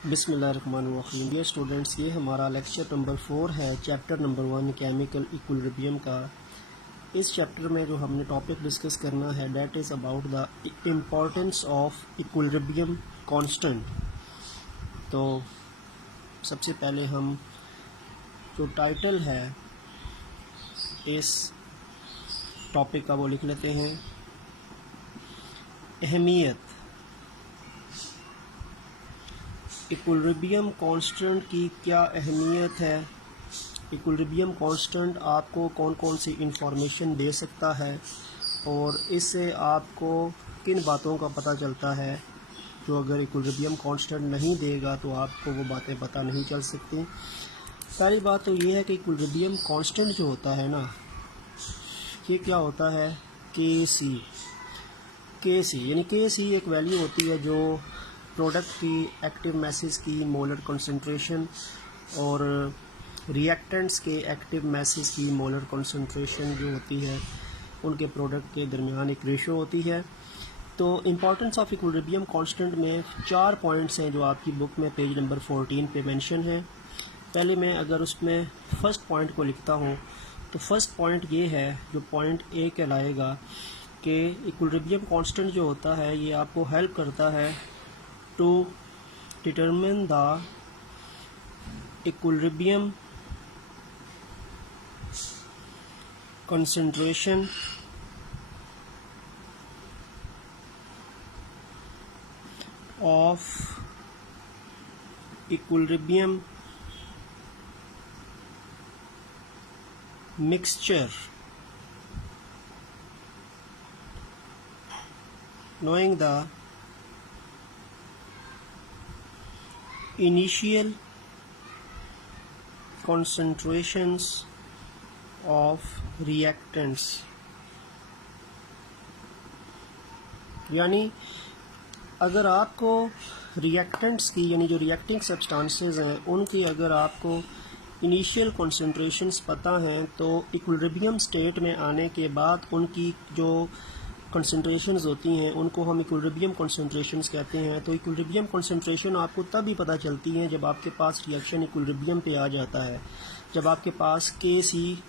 बिस्मिल्लाहिर्रहमानिर्रहीम। Dear students, ये हमारा लेक्चर नंबर 4 है, चैप्टर नंबर 1 केमिकल इक्विलिब्रियम का। इस चैप्टर में जो हमने टॉपिक डिस्कस करना है that is about the importance of equilibrium constant. तो सबसे पहले हम जो टाइटल है इस टॉपिक का वो लिख लेते हैं, अहमियत। इक्विलिब्रियम कांस्टेंट की क्या अहमियत है, इक्विलिब्रियम कांस्टेंट आपको कौन कौन सी इंफॉर्मेशन दे सकता है और इससे आपको किन बातों का पता चलता है जो अगर इक्विलिब्रियम कांस्टेंट नहीं देगा तो आपको वो बातें पता नहीं चल सकती। पहली बात तो ये है कि इक्विलिब्रियम कांस्टेंट जो होता है ना, ये क्या होता है, के सी यानी के सी एक वैल्यू होती है जो प्रोडक्ट की एक्टिव मैसेज की मोलर कंसंट्रेशन और रिएक्टेंट्स के एक्टिव मैसेज की मोलर कंसंट्रेशन जो होती है उनके प्रोडक्ट के दरमियान एक रेशो होती है। तो इम्पॉर्टेंस ऑफ इक्विलिब्रियम कांस्टेंट में 4 पॉइंट्स हैं जो आपकी बुक में पेज नंबर 14 पे मेंशन है। पहले मैं अगर उसमें फ़र्स्ट पॉइंट को लिखता हूँ तो फर्स्ट पॉइंट ये है, जो पॉइंट ए कहलाएगा कि इक्विलिब्रियम कांस्टेंट जो होता है ये आपको हेल्प करता है to determine the equilibrium concentration of equilibrium mixture, knowing the initial concentrations of reactants। यानी अगर आपको रिएक्टेंट्स की यानी जो रिएक्टिंग सब्सटेंसेस हैं उनकी अगर आपको इनिशियल कॉन्सेंट्रेशंस पता हैं तो इक्विलिब्रियम स्टेट में आने के बाद उनकी जो कंसंट्रेशंस होती हैं उनको हम इक्विलिब्रियम कंसंट्रेशंस कहते हैं। तो इक्विलिब्रियम कंसंट्रेशन आपको तब ही पता चलती हैं जब आपके पास रिएक्शन इक्विलिब्रियम पे आ जाता है। जब आपके पास के सी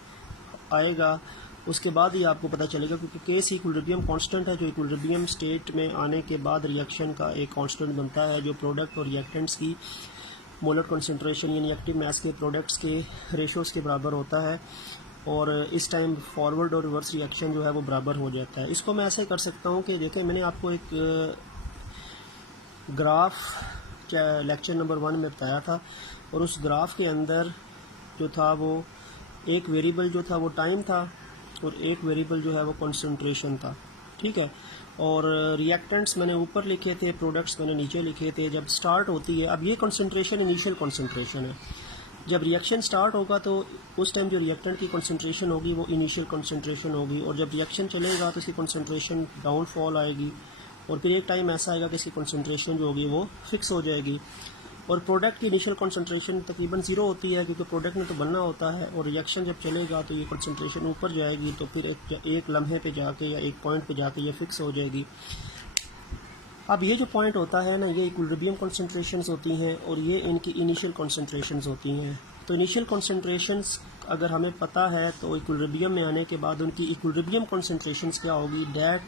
आएगा उसके बाद ही आपको पता चलेगा, क्योंकि के सी इक्विलिब्रियम कांस्टेंट है जो इक्विलिब्रियम स्टेट में आने के बाद रिएक्शन का एक कांस्टेंट बनता है जो प्रोडक्ट और रिएक्टेंट्स की मोलर कंसंट्रेशन यानी एक्टिव मैस के प्रोडक्ट्स के रेशोज़ के बराबर होता है और इस टाइम फॉरवर्ड और रिवर्स रिएक्शन जो है वो बराबर हो जाता है। इसको मैं ऐसे कर सकता हूँ कि देखें, मैंने आपको एक ग्राफ लेक्चर नंबर 1 में बताया था और उस ग्राफ के अंदर जो था वो एक वेरिएबल जो था वो टाइम था और एक वेरिएबल जो है वो कंसंट्रेशन था, ठीक है। और रिएक्टेंट्स मैंने ऊपर लिखे थे, प्रोडक्ट्स मैंने नीचे लिखे थे। जब स्टार्ट होती है, अब ये कंसंट्रेशन इनिशियल कंसंट्रेशन है, जब रिएक्शन स्टार्ट होगा तो उस टाइम जो रिएक्टेंट की कंसंट्रेशन होगी वो इनिशियल कंसंट्रेशन होगी और जब रिएक्शन चलेगा तो इसकी कंसंट्रेशन डाउनफॉल आएगी और फिर एक टाइम ऐसा आएगा कि इसकी कंसंट्रेशन जो होगी वो फिक्स हो जाएगी। और प्रोडक्ट की इनिशियल कंसंट्रेशन तकरीबन 0 होती है क्योंकि प्रोडक्ट में तो बनना होता है और रिएक्शन जब चलेगा तो ये कंसंट्रेशन ऊपर जाएगी तो फिर एक लम्हे पे जाके या एक पॉइंट पे जाके ये फिक्स हो जाएगी। अब ये जो पॉइंट होता है ना, ये इक्विलिब्रियम कंसंट्रेशंस होती हैं और ये इनकी इनिशियल कंसंट्रेशंस होती हैं। तो इनिशियल कंसंट्रेशंस अगर हमें पता है तो इक्विलिब्रियम में आने के बाद उनकी इक्विलिब्रियम कंसंट्रेशंस क्या होगी, that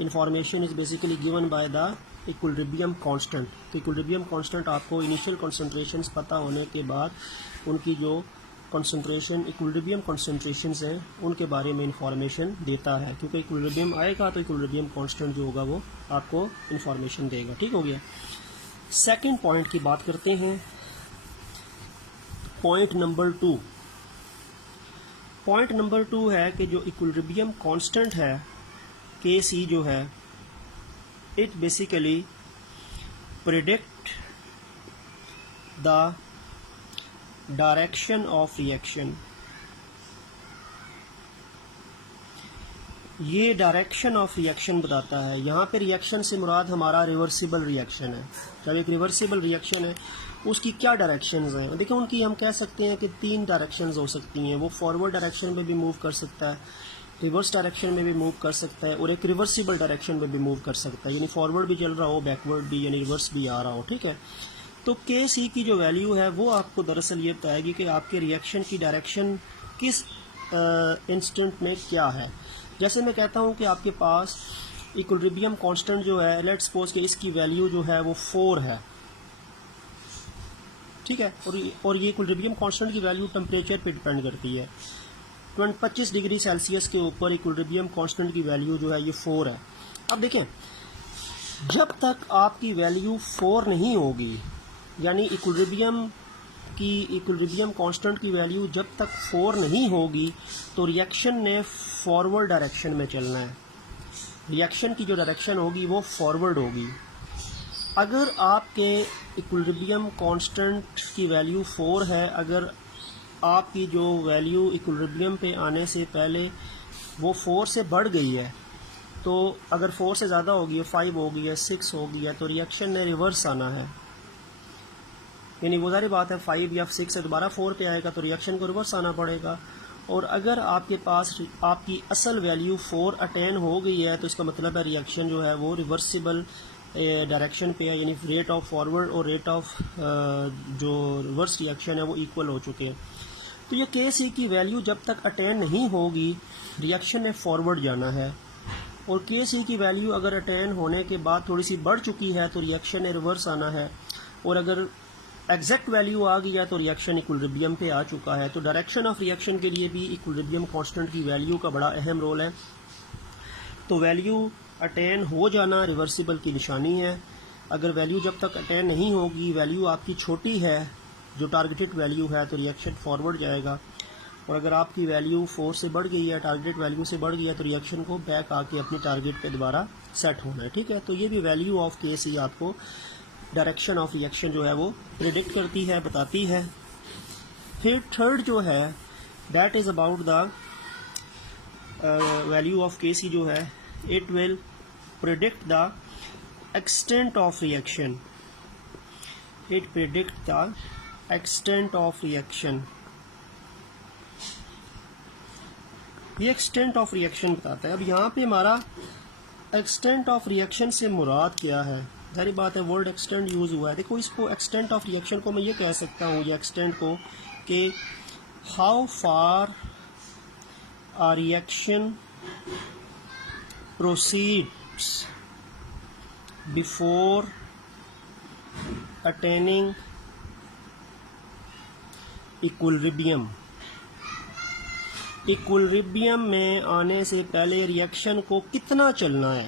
information is basically given by the equilibrium constant. तो इक्विलिब्रियम कांस्टेंट आपको इनिशियल कंसंट्रेशंस पता होने के बाद उनकी जो कंसंट्रेशन इक्विलिब्रियम कंसंट्रेशंस हैं उनके बारे में इंफॉर्मेशन देता है, क्योंकि इक्विलिब्रियम आएगा तो इक्विलिब्रियम कांस्टेंट जो होगा वो आपको इंफॉर्मेशन देगा, ठीक हो गया। सेकंड पॉइंट की बात करते हैं, पॉइंट नंबर 2। पॉइंट नंबर 2 है कि जो इक्विलिब्रियम कांस्टेंट है के सी जो है, it basically predict the direction of reaction. ये डायरेक्शन ऑफ रिएक्शन बताता है। यहाँ पे रिएक्शन से मुराद हमारा रिवर्सिबल रिएक्शन है। जब एक रिवर्सिबल रिएक्शन है उसकी क्या डायरेक्शंस हैं, देखिए उनकी हम कह सकते हैं कि 3 डायरेक्शंस हो सकती हैं। वो फॉरवर्ड डायरेक्शन में भी मूव कर सकता है, रिवर्स डायरेक्शन में भी मूव कर सकता है और एक रिवर्सिबल डायरेक्शन में भी मूव कर सकता है, यानी फॉरवर्ड भी चल रहा हो, बैकवर्ड भी यानी रिवर्स भी आ रहा हो, ठीक है। तो के सी की जो वैल्यू है वो आपको दरअसल ये बताएगी कि आपके रिएक्शन की डायरेक्शन किस इंस्टेंट में क्या है। जैसे मैं कहता हूँ कि आपके पास इक्विलिब्रियम कांस्टेंट जो है, लेट्स सपोज कि इसकी वैल्यू जो है वो 4 है, ठीक है, और ये इक्विलिब्रियम कांस्टेंट की वैल्यू टेम्परेचर पे डिपेंड करती है। 25 डिग्री सेल्सियस के ऊपर इक्विलिब्रियम कांस्टेंट की वैल्यू जो है ये 4 है। अब देखें, जब तक आपकी वैल्यू 4 नहीं होगी, यानी इक्विलिब्रियम कांस्टेंट की वैल्यू जब तक 4 नहीं होगी, तो रिएक्शन ने फॉरवर्ड डायरेक्शन में चलना है। रिएक्शन की जो डायरेक्शन होगी वो फॉरवर्ड होगी। अगर आपके इक्विलिब्रियम कांस्टेंट की वैल्यू 4 है, अगर आपकी जो वैल्यू इक्विलिब्रियम पे आने से पहले वो 4 से बढ़ गई है, तो अगर 4 से ज़्यादा होगी है, 5 होगी है, 6 होगी है, तो रिएक्शन ने रिवर्स आना है। यानी वो सारी बात है, 5 या 6 से दोबारा 4 पे आएगा तो रिएक्शन को रिवर्स आना पड़ेगा। और अगर आपके पास आपकी असल वैल्यू 4 अटेन हो गई है, तो इसका मतलब है रिएक्शन जो है वो रिवर्सिबल डायरेक्शन पे है, यानी रेट ऑफ फॉरवर्ड और रेट ऑफ जो रिवर्स रिएक्शन है वो इक्वल हो चुके हैं। तो ये के सी की वैल्यू जब तक अटेन नहीं होगी, रिएक्शन ने फॉरवर्ड जाना है। और के सी की वैल्यू अगर अटेन होने के बाद थोड़ी सी बढ़ चुकी है तो रिएक्शन ने रिवर्स आना है। और अगर एग्जैक्ट वैल्यू आ गई है तो रिएक्शन इक्विलिब्रियम पे आ चुका है। तो डायरेक्शन ऑफ रिएक्शन के लिए भी इक्विलिब्रियम कांस्टेंट की वैल्यू का बड़ा अहम रोल है। तो वैल्यू अटेन हो जाना रिवर्सिबल की निशानी है। अगर वैल्यू जब तक अटेन नहीं होगी, वैल्यू आपकी छोटी है जो टारगेटेड वैल्यू है, तो रिएक्शन फॉरवर्ड जाएगा। और अगर आपकी वैल्यू 4 से बढ़ गई है, टारगेट वैल्यू से बढ़ गई है, तो रिएक्शन को बैक आके अपनी टारगेट पे दोबारा सेट होना है, ठीक है। तो ये भी वैल्यू ऑफ के सी आपको डायरेक्शन ऑफ रिएक्शन जो है वो प्रिडिक्ट करती है, बताती है। फिर थर्ड जो है that is about the value of के सी जो है, it will predict the extent of reaction. It predict the extent of reaction. ये एक्सटेंट ऑफ रिएक्शन बताता है। अब यहाँ पे हमारा एक्सटेंट ऑफ रिएक्शन से मुराद क्या है? सारी बात है, वर्ड एक्सटेंट यूज़ हुआ है। देखो, इसको एक्सटेंट ऑफ रिएक्शन को मैं ये कह सकता हूँ, ये एक्सटेंट को, कि how far a reaction proceeds before attaining equilibrium। Equilibrium में आने से पहले रिएक्शन को कितना चलना है,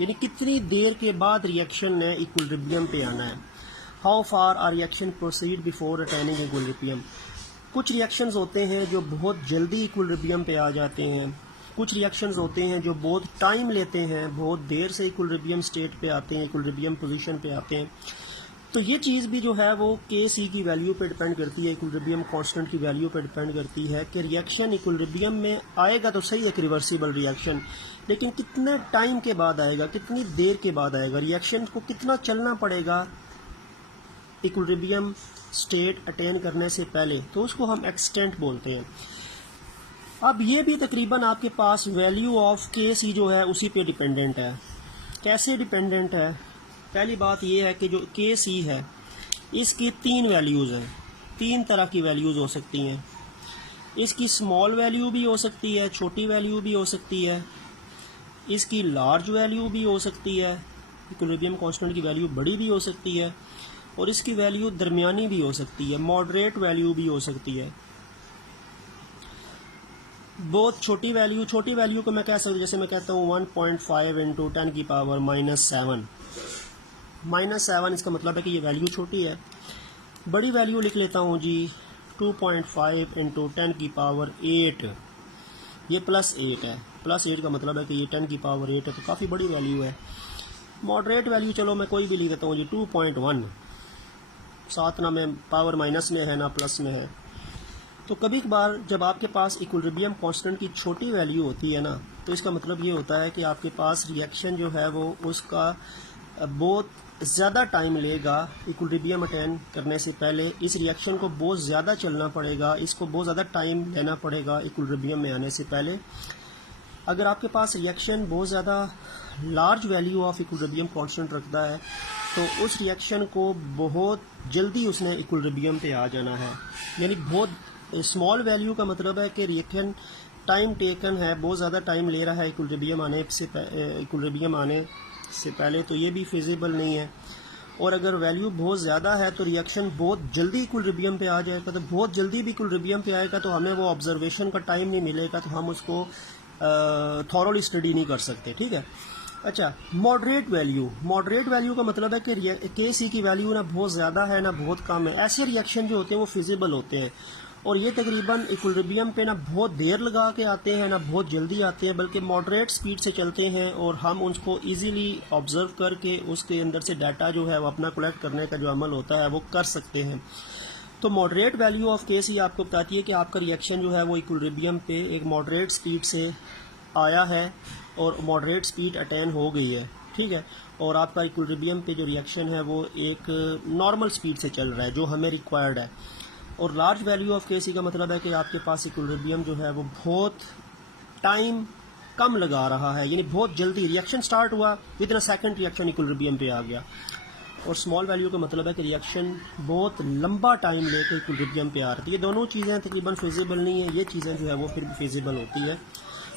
यानी कितनी देर के बाद रिएक्शन ने इक्विलिब्रियम पे आना है। How far are reaction proceed before attaining equilibrium. कुछ रिएक्शंस होते हैं जो बहुत जल्दी इक्विलिब्रियम पे आ जाते हैं, कुछ रिएक्शंस होते हैं जो बहुत टाइम लेते हैं, बहुत देर से इक्विलिब्रियम स्टेट पे आते हैं, इक्विलिब्रियम पोजीशन पे आते हैं। तो ये चीज़ भी जो है वो के सी की वैल्यू पे डिपेंड करती है, इक्विलिब्रियम कांस्टेंट की वैल्यू पे डिपेंड करती है कि रिएक्शन इक्विलिब्रियम में आएगा तो सही, एक रिवर्सिबल रिएक्शन, लेकिन कितने टाइम के बाद आएगा, कितनी देर के बाद आएगा, रिएक्शन को कितना चलना पड़ेगा इक्विलिब्रियम स्टेट अटेन करने से पहले, तो उसको हम एक्सटेंट बोलते हैं। अब ये भी तकरीबन आपके पास वैल्यू ऑफ के सी जो है उसी पे डिपेंडेंट है। कैसे डिपेंडेंट है? पहली बात ये है कि जो के सी है इसकी 3 वैल्यूज़ हैं, 3 तरह की वैल्यूज़ हो सकती हैं। इसकी स्मॉल वैल्यू भी हो सकती है, छोटी वैल्यू भी हो सकती है, इसकी लार्ज वैल्यू भी हो सकती है, इक्विलिब्रियम कांस्टेंट की वैल्यू बड़ी भी हो सकती है, और इसकी वैल्यू दरमियानी भी हो सकती है, मॉडरेट वैल्यू भी हो सकती है। बहुत छोटी वैल्यू को मैं कह सकता हूँ, जैसे मैं कहता हूँ 1.5 इंटू 10 की पावर -7। -7 इसका मतलब है कि ये वैल्यू छोटी है। बड़ी वैल्यू लिख लेता हूँ जी 2.5 इंटू 10 की पावर 8, ये +8 है। +8 का मतलब है कि ये 10 की पावर 8 है, तो काफ़ी बड़ी वैल्यू है। मॉडरेट वैल्यू चलो मैं कोई भी लिख देता हूँ जी 2.1, साथ ना में पावर माइनस में है ना प्लस में है। तो कभी कभार जब आपके पास इक्विलिब्रियम कांस्टेंट की छोटी वैल्यू होती है ना, तो इसका मतलब ये होता है कि आपके पास रिएक्शन जो है वो उसका बहुत ज़्यादा टाइम लेगा इक्विलिब्रियम अटेन करने से पहले। इस रिएक्शन को बहुत ज़्यादा चलना पड़ेगा, इसको बहुत ज़्यादा टाइम लेना पड़ेगा इक्विलिब्रियम में आने से पहले। अगर आपके पास रिएक्शन बहुत ज़्यादा large value of equilibrium constant रखता है तो उस रिएक्शन को बहुत जल्दी उसने इक्विलिब्रियम पे आ जाना है। यानी बहुत स्मॉल वैल्यू का मतलब है कि रिएक्शन टाइम टेकन है, बहुत ज़्यादा टाइम ले रहा है इक्विलिब्रियम आने से पहले, तो ये भी फिजिबल नहीं है। और अगर वैल्यू बहुत ज़्यादा है तो रिएक्शन बहुत जल्दी इक्विलिब्रियम पे आ जाएगा। तो बहुत जल्दी भी इक्विलिब्रियम पे आएगा तो हमें वो ऑब्जर्वेशन का टाइम नहीं मिलेगा, तो हम उसको थॉरोली स्टडी नहीं कर सकते। ठीक है। अच्छा, मॉडरेट वैल्यू का मतलब है कि के की वैल्यू ना बहुत ज़्यादा है ना बहुत कम है। ऐसे रिएक्शन जो होते हैं वो फिजिबल होते हैं, और ये तकरीबन इक्विलिब्रियम पे ना बहुत देर लगा के आते हैं ना बहुत जल्दी आते हैं, बल्कि मॉडरेट स्पीड से चलते हैं, और हम उसको इजीली ऑब्जर्व करके उसके अंदर से डाटा जो है वो अपना कलेक्ट करने का जो अमल होता है वो कर सकते हैं। तो मॉडरेट वैल्यू ऑफ के सी आपको बताती है कि आपका रिएक्शन जो है वो इक्विलिब्रियम पे एक मॉडरेट स्पीड से आया है और मॉडरेट स्पीड अटेन हो गई है। ठीक है। और आपका इक्विलिब्रियम पे जो रिएक्शन है वो एक नॉर्मल स्पीड से चल रहा है जो हमें रिक्वायर्ड है। और लार्ज वैल्यू ऑफ के सी का मतलब है कि आपके पास इक्विलिब्रियम जो है वो बहुत टाइम कम लगा रहा है, यानी बहुत जल्दी रिएक्शन स्टार्ट हुआ, with in a second reaction equilibrium पे आ गया। और स्मॉल वैल्यू का मतलब है कि रिएक्शन बहुत लंबा टाइम लेकर इक्विलिब्रियम पे आ रही है। ये दोनों चीज़ें तकरीबन फिजिबल नहीं है, ये चीज़ें जो है वो फिर भी फिजिबल होती है।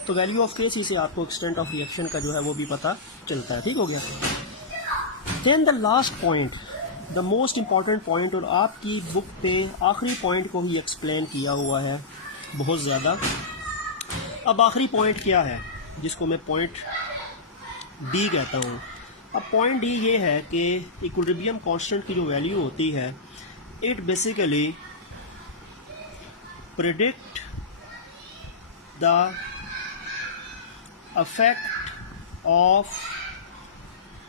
तो वैल्यू ऑफ के सी से आपको एक्सटेंट ऑफ रिएक्शन का जो है वो भी पता चलता है। ठीक हो गया। Then the last point, the most important point, और आपकी बुक पे आखिरी पॉइंट को ही एक्सप्लेन किया हुआ है बहुत ज़्यादा। अब आखिरी पॉइंट क्या है, जिसको मैं पॉइंट डी कहता हूँ। अब पॉइंट डी ये है कि इक्विलिब्रियम कांस्टेंट की जो वैल्यू होती है, it basically predict the effect of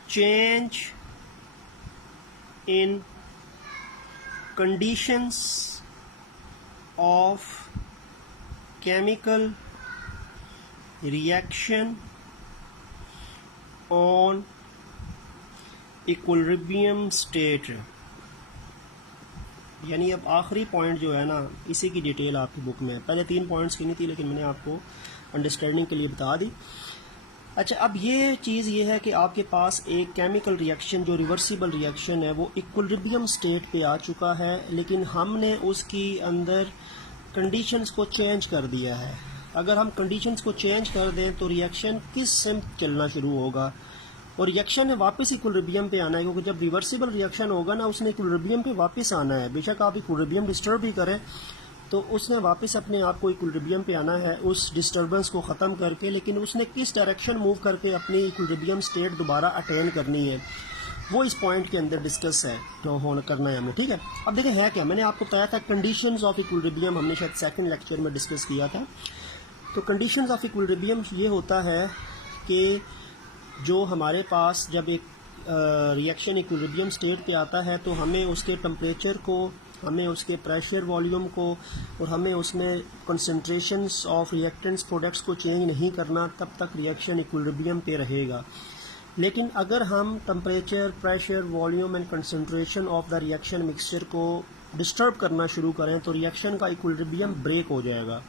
change in conditions of chemical reaction on equilibrium state। यानी अब आखिरी पॉइंट जो है ना, इसी की डिटेल आपकी बुक में है। पहले 3 पॉइंट्स की नहीं थी, लेकिन मैंने आपको अंडरस्टैंडिंग के लिए बता दी। अच्छा, अब ये चीज़ ये है कि आपके पास एक केमिकल रिएक्शन जो रिवर्सिबल रिएक्शन है वो इक्विलिब्रियम स्टेट पे आ चुका है, लेकिन हमने उसकी अंदर कंडीशंस को चेंज कर दिया है। अगर हम कंडीशंस को चेंज कर दें तो रिएक्शन किस सिम चलना शुरू होगा, और रिएक्शन ने वापस इक्विलिब्रियम पे आना है, क्योंकि जब रिवर्सिबल रिएक्शन होगा ना उसने इक्विलिब्रियम पे वापस आना है। बेशक आप इक्विलिब्रियम डिस्टर्ब भी करें तो उसने वापस अपने आप को इक्विलिब्रियम पे आना है उस डिस्टर्बेंस को ख़त्म करके, लेकिन उसने किस डायरेक्शन मूव करके अपनी इक्विलिब्रियम स्टेट दोबारा अटेन करनी है वो इस पॉइंट के अंदर डिस्कस है तो करना है हमने। ठीक है। अब देखें है क्या, मैंने आपको बताया था कंडीशंस ऑफ इक्विलिब्रियम, हमने शायद सेकंड लेक्चर में डिस्कस किया था। तो कंडीशंस ऑफ इक्विलिब्रियम ये होता है कि जो हमारे पास जब एक रिएक्शन इक्विलिब्रियम स्टेट पे आता है तो हमें उसके टेम्परेचर को, हमें उसके प्रेशर वॉल्यूम को, और हमें उसमें कंसंट्रेशंस ऑफ रिएक्टेंट्स प्रोडक्ट्स को चेंज नहीं करना, तब तक रिएक्शन इक्विलिब्रियम पे रहेगा। लेकिन अगर हम temperature, pressure, volume and concentration of the reaction mixture को डिस्टर्ब करना शुरू करें तो रिएक्शन का इक्विलिब्रियम ब्रेक हो जाएगा,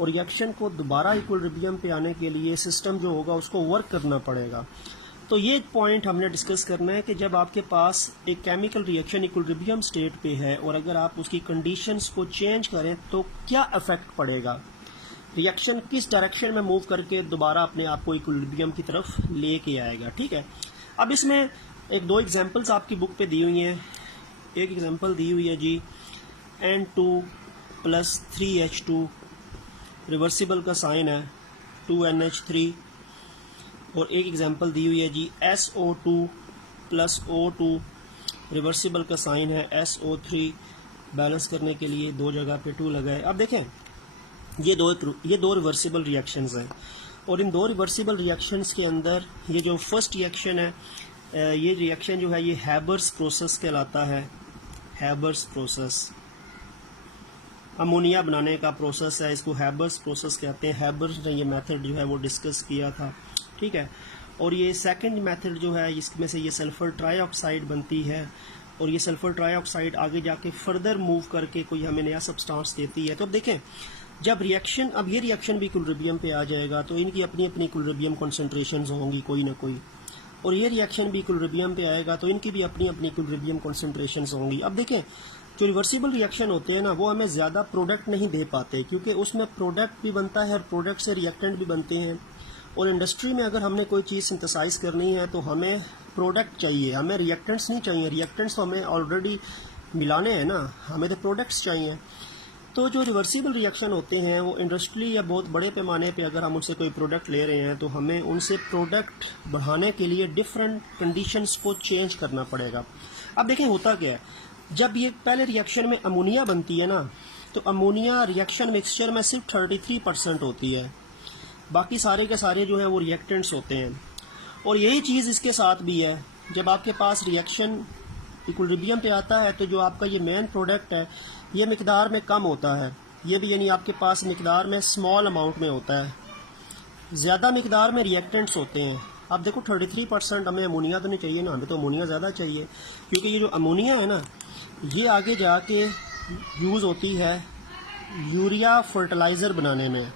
और रिएक्शन को दोबारा इक्विलिब्रियम पे आने के लिए सिस्टम जो होगा उसको वर्क करना पड़ेगा। तो ये पॉइंट हमने डिस्कस करना है कि जब आपके पास एक केमिकल रिएक्शन इक्विलिब्रियम स्टेट पे है और अगर आप उसकी कंडीशंस को चेंज करें तो क्या इफेक्ट पड़ेगा, रिएक्शन किस डायरेक्शन में मूव करके दोबारा अपने आप को इक्विलिब्रियम की तरफ लेके आएगा। ठीक है। अब इसमें एक 2 एग्जांपल्स आपकी बुक पे दी हुई हैं। एक एग्जांपल दी हुई है जी N2 + 3H2, रिवर्सिबल का साइन है 2NH3, और एक एग्जांपल दी हुई है जी SO2 + O2, रिवर्सिबल का साइन है SO3, बैलेंस करने के लिए 2 जगह पे 2 लगाए। अब देखें ये दो रिवर्सिबल रिएक्शंस हैं, और इन 2 रिवर्सिबल रिएक्शंस के अंदर ये जो फर्स्ट रिएक्शन है, ये रिएक्शन जो है ये हैबर्स प्रोसेस कहलाता है। हैबर्स प्रोसेस अमोनिया बनाने का प्रोसेस है, इसको हैबर्स प्रोसेस कहते हैं। हैबर्स ने ये मेथड जो है वो डिस्कस किया था। ठीक है। और ये सेकंड मेथड जो है इसमें से ये सल्फर ट्राईऑक्साइड बनती है, और ये सल्फर ट्राईऑक्साइड आगे जाके फर्दर मूव करके कोई हमें नया सब्सटेंस देती है। तो अब देखें जब रिएक्शन, अब ये रिएक्शन भी इक्विलिब्रियम पे आ जाएगा तो इनकी अपनी अपनी इक्विलिब्रियम कॉन्सेंट्रेशंस होंगी कोई ना कोई। और ये रिएक्शन भी इक्विलिब्रियम पे आएगा, तो इनकी भी अपनी अपनी इक्विलिब्रियम कॉन्सेंट्रेशंस होंगी। अब देखें, जो रिवर्सिबल रिएक्शन होते हैं ना, वो हमें ज़्यादा प्रोडक्ट नहीं दे पाते, क्योंकि उसमें प्रोडक्ट भी बनता है और प्रोडक्ट से रिएक्टेंट भी बनते हैं। और इंडस्ट्री में अगर हमने कोई चीज़ सिंथेसाइज करनी है तो हमें प्रोडक्ट चाहिए, हमें रिएक्टेंट्स नहीं चाहिए। रिएक्टेंट्स तो हमें ऑलरेडी मिलाने हैं ना, हमें तो प्रोडक्ट्स चाहिए। तो जो रिवर्सिबल रिएक्शन होते हैं वो इंडस्ट्री या बहुत बड़े पैमाने पे अगर हम उनसे कोई प्रोडक्ट ले रहे हैं तो हमें उनसे प्रोडक्ट बढ़ाने के लिए डिफरेंट कंडीशंस को चेंज करना पड़ेगा। अब देखें होता क्या है, जब ये पहले रिएक्शन में अमोनिया बनती है ना, तो अमोनिया रिएक्शन मिक्सचर में सिर्फ 33% होती है, बाकी सारे के सारे जो है वो रिएक्टेंट्स होते हैं। और यही चीज़ इसके साथ भी है, जब आपके पास रिएक्शन इक्विलिब्रियम पे आता है तो जो आपका ये मेन प्रोडक्ट है ये मिकदार में कम होता है, ये भी यानी आपके पास मिकदार में स्मॉल अमाउंट में होता है, ज़्यादा मिकदार में रिएक्टेंट्स होते हैं। अब देखो 33% हमें अमोनिया तो नहीं चाहिए ना, हमें तो अमोनिया ज़्यादा चाहिए, क्योंकि ये जो अमोनिया है ना ये आगे जाके यूज़ होती है यूरिया फर्टिलाइज़र बनाने में।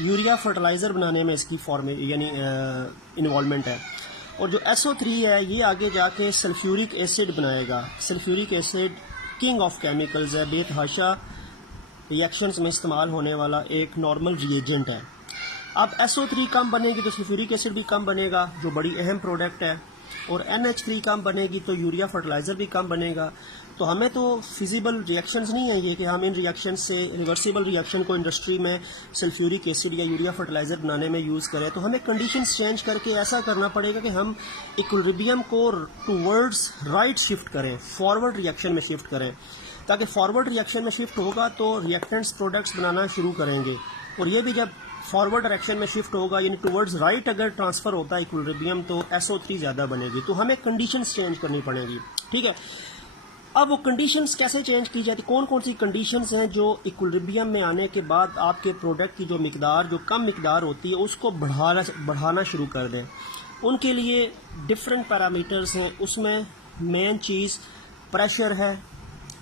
यूरिया फर्टिलाइज़र बनाने में इसकी फॉर्म यानी इन्वॉल्वमेंट है। और जो SO3 है ये आगे जाके सल्फ्यूरिक एसिड बनाएगा। Sulphuric acid king of chemicals है, बेतहाशा रिएक्शंस में इस्तेमाल होने वाला एक नॉर्मल रिएजेंट है। अब SO3 कम बनेगी तो सल्फ्यूरिक एसिड भी कम बनेगा, जो बड़ी अहम प्रोडक्ट है, और NH3 कम बनेगी तो यूरिया फर्टिलाइज़र भी कम बनेगा। तो हमें तो फिजिबल रिएक्शंस नहीं है ये कि हम इन रिएक्शन से रिवर्सिबल रिएक्शन को इंडस्ट्री में सल्फ्यूरिक एसिड या यूरिया फर्टिलाइज़र बनाने में यूज़ करें। तो हमें कंडीशंस चेंज करके ऐसा करना पड़ेगा कि हम इक्विलिब्रियम को टूवर्ड्स राइट शिफ्ट करें, फॉरवर्ड रिएक्शन में शिफ्ट करें, ताकि फॉरवर्ड रिएक्शन में शिफ्ट होगा तो रिएक्टेंट्स प्रोडक्ट्स बनाना शुरू करेंगे। और ये भी जब फॉरवर्ड डायरेक्शन में शिफ्ट होगा यानी टुवर्ड्स राइट अगर ट्रांसफर होता है इक्विलिब्रियम तो SO3 ज़्यादा बनेगी। तो हमें कंडीशंस चेंज करनी पड़ेगी, ठीक है। अब वो कंडीशंस कैसे चेंज की जाती, कौन कौन सी कंडीशंस हैं जो इक्विलिब्रियम में आने के बाद आपके प्रोडक्ट की जो मिकदार, जो कम मिकदार होती है उसको बढ़ाना शुरू कर दें। उनके लिए डिफरेंट पैरामीटर्स हैं। उसमें मेन चीज़ प्रेशर है,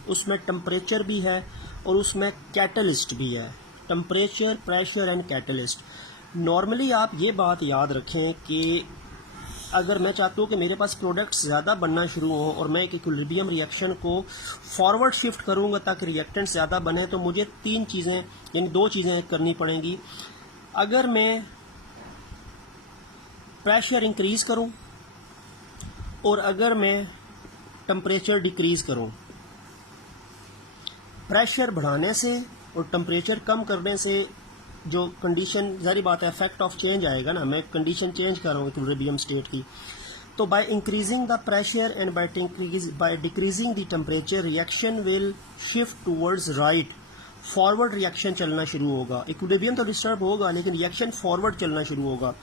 उसमें टेम्परेचर भी है, और उसमें कैटलिस्ट भी है। Temperature, pressure and catalyst. Normally आप ये बात याद रखें कि अगर मैं चाहता हूँ कि मेरे पास प्रोडक्ट्स ज़्यादा बनना शुरू हो और मैं एक इक्विलिब्रियम रिएक्शन को फॉरवर्ड शिफ्ट करूँगा ताकि रिएक्टेंट ज़्यादा बने, तो मुझे तीन चीज़ें यानी दो चीज़ें करनी पड़ेंगी। अगर मैं प्रेशर इंक्रीज़ करूँ और अगर मैं टेम्परेचर डिक्रीज़ करूँ। प्रेशर बढ़ाने से और टेम्परेचर कम करने से जो कंडीशन, जारी बात है इफेक्ट ऑफ चेंज आएगा ना, मैं कंडीशन चेंज कर रहा हूँ इक्विलिब्रियम स्टेट की। तो by increasing the pressure and by decreasing the temperature reaction will shift towards right, forward reaction चलना शुरू होगा। इक्विलिब्रियम तो डिस्टर्ब होगा लेकिन रिएक्शन फॉरवर्ड चलना शुरू होगा,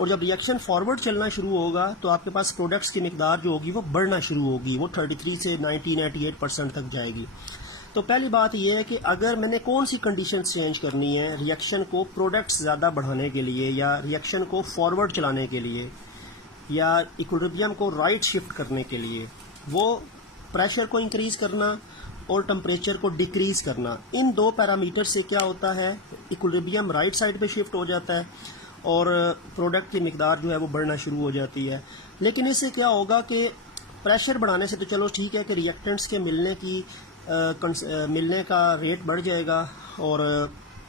और जब रिएक्शन फॉरवर्ड चलना शुरू होगा तो आपके पास प्रोडक्ट्स की मिकदार जो होगी वो बढ़ना शुरू होगी, वो 33 से 98% तक जाएगी। तो पहली बात यह है कि अगर मैंने कौन सी कंडीशंस चेंज करनी है रिएक्शन को प्रोडक्ट्स ज़्यादा बढ़ाने के लिए या रिएक्शन को फॉरवर्ड चलाने के लिए या इक्विलिब्रियम को राइट शिफ्ट करने के लिए, वो प्रेशर को इंक्रीज़ करना और टेम्परेचर को डिक्रीज़ करना। इन दो पैरामीटर से क्या होता है, इक्विलिब्रियम राइट साइड पे शिफ्ट हो जाता है और प्रोडक्ट की मिकदार जो है वो बढ़ना शुरू हो जाती है। लेकिन इससे क्या होगा कि प्रेशर बढ़ाने से तो चलो ठीक है कि रिएक्टेंट्स के मिलने का रेट बढ़ जाएगा और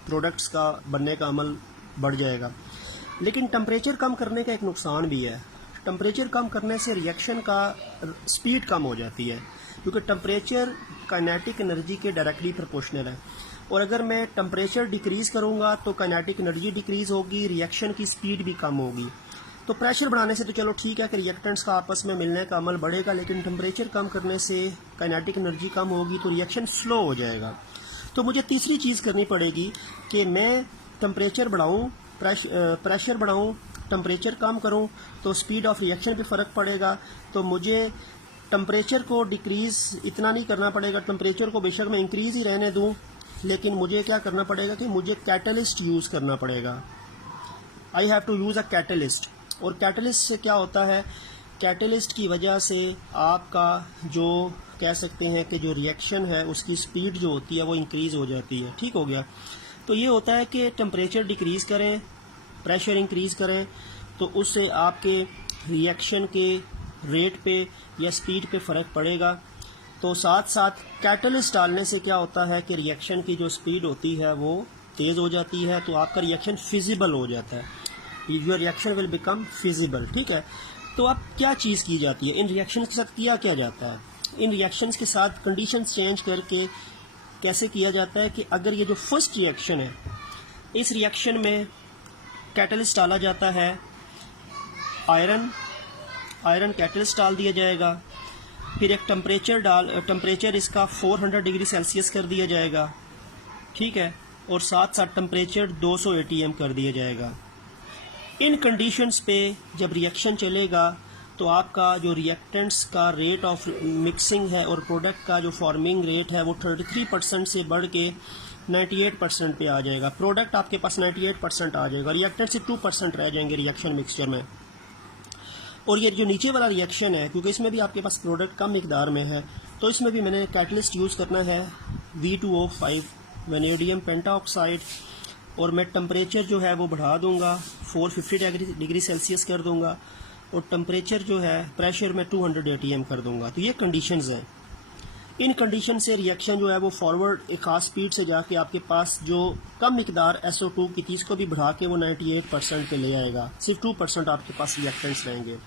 प्रोडक्ट्स का बनने का अमल बढ़ जाएगा, लेकिन टेम्परेचर कम करने का एक नुकसान भी है। टेम्परेचर कम करने से रिएक्शन का स्पीड कम हो जाती है, क्योंकि टेम्परेचर काइनेटिक एनर्जी के डायरेक्टली प्रोपोर्शनल है, और अगर मैं टेम्परेचर डिक्रीज़ करूँगा तो काइनेटिक एनर्जी डिक्रीज़ होगी, रिएक्शन की स्पीड भी कम होगी। तो प्रेशर बढ़ाने से तो चलो ठीक है कि रिएक्टेंट्स का आपस में मिलने का अमल बढ़ेगा, लेकिन टेम्परेचर कम करने से काइनेटिक एनर्जी कम होगी तो रिएक्शन स्लो हो जाएगा। तो मुझे तीसरी चीज़ करनी पड़ेगी कि मैं टेम्परेचर बढ़ाऊँ, प्रेशर बढ़ाऊँ, टेम्परेचर कम करूँ, तो स्पीड ऑफ रिएक्शन पे फ़र्क पड़ेगा। तो मुझे टेम्परेचर को डिक्रीज़ इतना नहीं करना पड़ेगा, टेम्परेचर को बेशक मैं इंक्रीज़ ही रहने दूँ, लेकिन मुझे क्या करना पड़ेगा कि मुझे कैटलिस्ट यूज़ करना पड़ेगा। I have to use a catalyst. और कैटलिस्ट से क्या होता है, कैटलिस्ट की वजह से आपका जो कह सकते हैं कि जो रिएक्शन है उसकी स्पीड जो होती है वो इंक्रीज़ हो जाती है। ठीक हो गया। तो ये होता है कि टेम्परेचर डिक्रीज़ करें, प्रेशर इंक्रीज़ करें, तो उससे आपके रिएक्शन के रेट पे या स्पीड पे फ़र्क पड़ेगा। तो साथ साथ कैटलिस्ट डालने से क्या होता है कि रिएक्शन की जो स्पीड होती है वो तेज़ हो जाती है, तो आपका रिएक्शन फिजिबल हो जाता है, your reaction will become feasible. ठीक है, तो अब क्या चीज़ की जाती है इन रिएक्शंस के साथ, किया क्या जाता है इन रिएक्शंस के साथ, कंडीशंस चेंज करके कैसे किया जाता है कि अगर ये जो फर्स्ट रिएक्शन है, इस रिएक्शन में कैटलिस्ट डाला जाता है आयरन कैटलिस्ट डाल दिया जाएगा, फिर एक टेम्परेचर इसका 400 डिग्री सेल्सियस कर दिया जाएगा। ठीक है, और साथ साथ टेम्परेचर 200 ATM कर दिया जाएगा। इन कंडीशंस पे जब रिएक्शन चलेगा तो आपका जो रिएक्टेंट्स का रेट ऑफ मिक्सिंग है और प्रोडक्ट का जो फॉर्मिंग रेट है वो 33% से बढ़ के 98% पे आ जाएगा। प्रोडक्ट आपके पास 98% आ जाएगा, रिएक्टेंट से 2% रह जाएंगे रिएक्शन मिक्सचर में। और ये जो नीचे वाला रिएक्शन है, क्योंकि इसमें भी आपके पास प्रोडक्ट कम मिकदार में है, तो इसमें भी मैंने कैटलिस्ट यूज़ करना है V2O5 वेनेडियम पेंटाऑक्साइड, और मैं टेम्परेचर जो है वो बढ़ा दूंगा 450 डिग्री सेल्सियस कर दूंगा, और टेम्परेचर जो है प्रेशर में 200 ATM कर दूंगा। तो ये कंडीशंस हैं। इन कंडीशन से रिएक्शन जो है वो फॉरवर्ड एक खास स्पीड से जाके आपके पास जो कम मिकदार SO2 की थी इसको भी बढ़ा के वो 98% पे ले आएगा, सिर्फ 2% आपके पास रिएक्टेंट्स रहेंगे।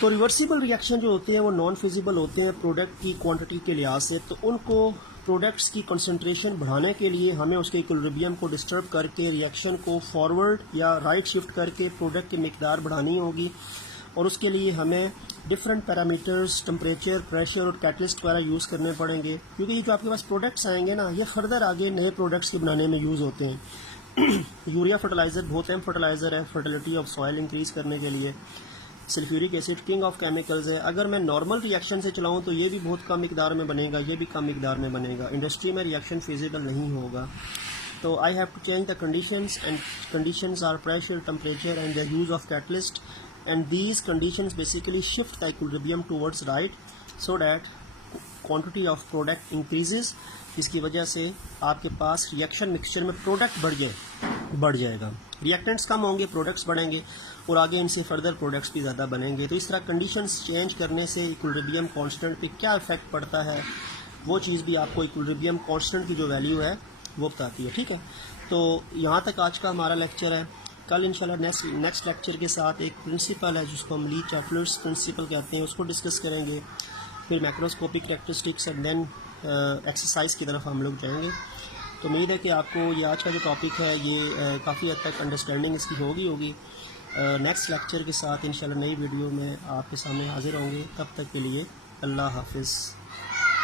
तो रिवर्सिबल रिएक्शन जो होते हैं वो नॉन फिजिबल होते हैं प्रोडक्ट की क्वांटिटी के लिहाज से, तो उनको प्रोडक्ट्स की कंसंट्रेशन बढ़ाने के लिए हमें उसके इक्विलिब्रियम को डिस्टर्ब करके रिएक्शन को फॉरवर्ड या राइट शिफ्ट करके प्रोडक्ट की मिकदार बढ़ानी होगी, और उसके लिए हमें डिफरेंट पैरामीटर्स टेम्परेचर, प्रेशर और कैटलिस्ट वगैरह यूज़ करने पड़ेंगे, क्योंकि ये जो आपके पास प्रोडक्ट्स आएंगे ना ये फर्दर आगे नए प्रोडक्ट्स के बनाने में यूज़ होते हैं। यूरिया फर्टिलाइज़र बहुत अहम फर्टिलाइज़र है फर्टिलिटी ऑफ सॉइल इंक्रीज़ करने के लिए। Sulphuric acid king of chemicals है। अगर मैं नॉर्मल रिएक्शन से चलाऊं तो ये भी बहुत कम मिकदार में बनेगा, ये भी कम मिकदार में बनेगा, इंडस्ट्री में रिएक्शन फिजिबल नहीं होगा। तो I have to change the conditions, and conditions are pressure, temperature and the use of catalyst, and these conditions basically shift the equilibrium towards right so that quantity of product increases, जिसकी वजह से आपके पास reaction mixture में product बढ़ जाएगा। Reactants कम होंगे, products बढ़ेंगे, और आगे इनसे फर्दर प्रोडक्ट्स भी ज़्यादा बनेंगे। तो इस तरह कंडीशंस चेंज करने से इक्विलिब्रियम कांस्टेंट पे क्या इफेक्ट पड़ता है वो चीज़ भी आपको इक्विलिब्रियम कांस्टेंट की जो वैल्यू है वो बताती है। ठीक है, तो यहाँ तक आज का हमारा लेक्चर है। कल इंशाल्लाह नेक्स्ट लेक्चर के साथ एक प्रिंसिपल है जिसको हम ली चैटलर्स प्रिंसिपल कहते हैं, उसको डिस्कस करेंगे। फिर macroscopic characteristics and then exercise की तरफ हम लोग जाएंगे। तो उम्मीद है कि आपको ये आज का जो टॉपिक है ये काफ़ी हद तक अंडरस्टैंडिंग इसकी होगी। नेक्स्ट लेक्चर के साथ इंशाल्लाह नई वीडियो में आपके सामने हाजिर होंगे। तब तक के लिए अल्लाह हाफिज़।